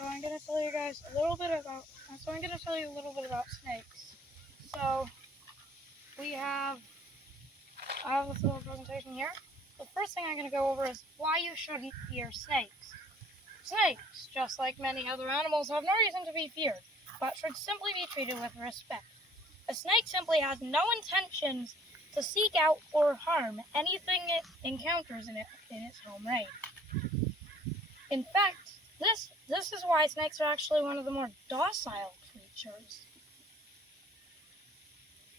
So I'm going to tell you guys a little bit about, snakes. So I have this little presentation here. The first thing I'm going to go over is why you shouldn't fear snakes. Snakes, just like many other animals, have no reason to be feared, but should simply be treated with respect. A snake simply has no intentions to seek out or harm anything it encounters in its home range. In fact, this is why snakes are actually one of the more docile creatures.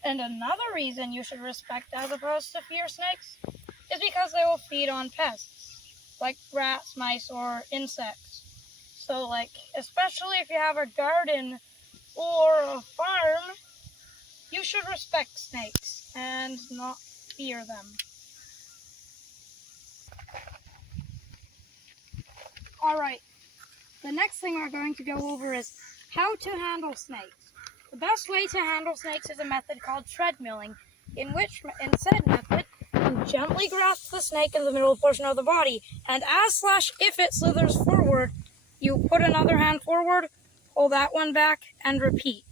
And another reason you should respect as opposed to fear snakes is because they will feed on pests, like rats, mice, or insects. So, especially if you have a garden or a farm, you should respect snakes and not fear them. Alright, the next thing we're going to go over is how to handle snakes. The best way to handle snakes is a method called treadmilling, in said method, you gently grasp the snake in the middle portion of the body, and if it slithers forward, you put another hand forward, pull that one back, and repeat.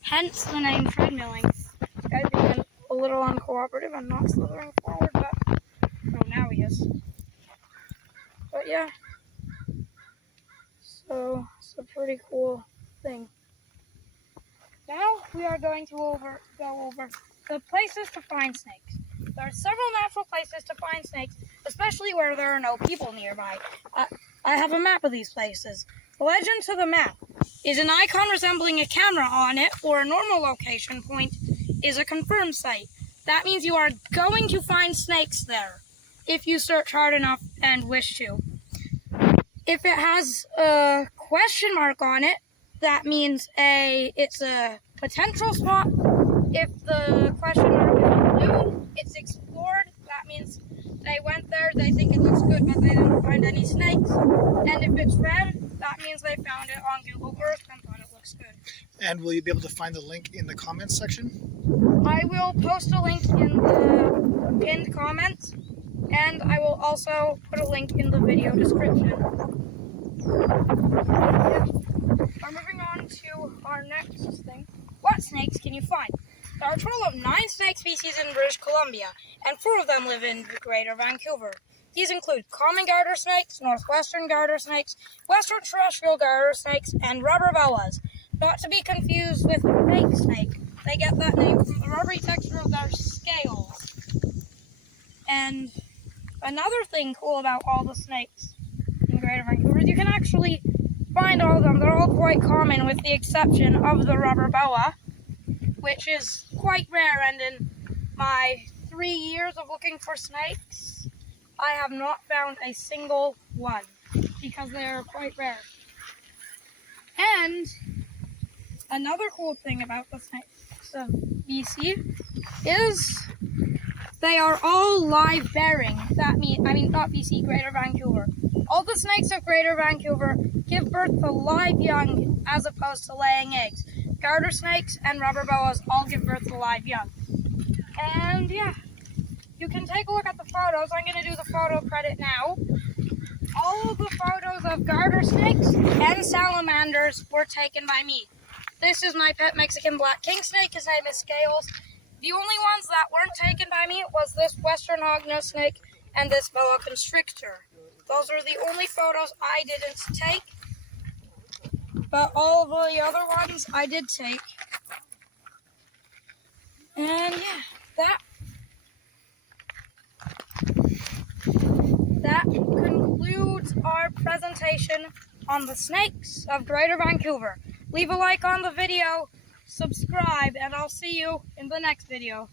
Hence the name treadmilling. This guy's being a little uncooperative and not slithering forward, but now he is. But yeah, so it's a pretty cool thing. Now we are going to go over the places to find snakes. There are several natural places to find snakes, especially where there are no people nearby. I have a map of these places. The legend to the map is an icon resembling a camera on it, or a normal location point is a confirmed site. That means you are going to find snakes there, if you search hard enough and wish to. If it has a question mark on it, that means it's a potential spot. If the question mark is blue, it's explored. That means they went there, they think it looks good, but they didn't find any snakes. And if it's red, that means they found it on Google Earth and thought it looks good. And will you be able to find the link in the comments section? I will post a link in the pinned comments, and I will also put a link in the video description. We're moving on to our next thing. What snakes can you find? There are a total of 9 snake species in British Columbia, and 4 of them live in Greater Vancouver. These include common garter snakes, northwestern garter snakes, western terrestrial garter snakes, and rubber boas. Not to be confused with fake snake. They get that name from the rubbery texture of their scales. And another thing cool about all the snakes in Greater Vancouver is you can actually find all of them. They're all quite common with the exception of the rubber boa, which is quite rare, and in my 3 years of looking for snakes, I have not found a single one because they are quite rare. And another cool thing about the snakes of BC is they are all live bearing. Not BC, Greater Vancouver. All the snakes of Greater Vancouver give birth to live young as opposed to laying eggs. Garter snakes and rubber boas all give birth to live young. And yeah, you can take a look at the photos. I'm going to do the photo credit now. All of the photos of garter snakes and salamanders were taken by me. This is my pet Mexican black king snake. His name is Scales. The only ones that weren't taken by me was this western hognose snake and this boa constrictor. Those are the only photos I didn't take, but all of the other ones I did take. And yeah, that concludes our presentation on the snakes of Greater Vancouver. Leave a like on the video, subscribe, and I'll see you in the next video.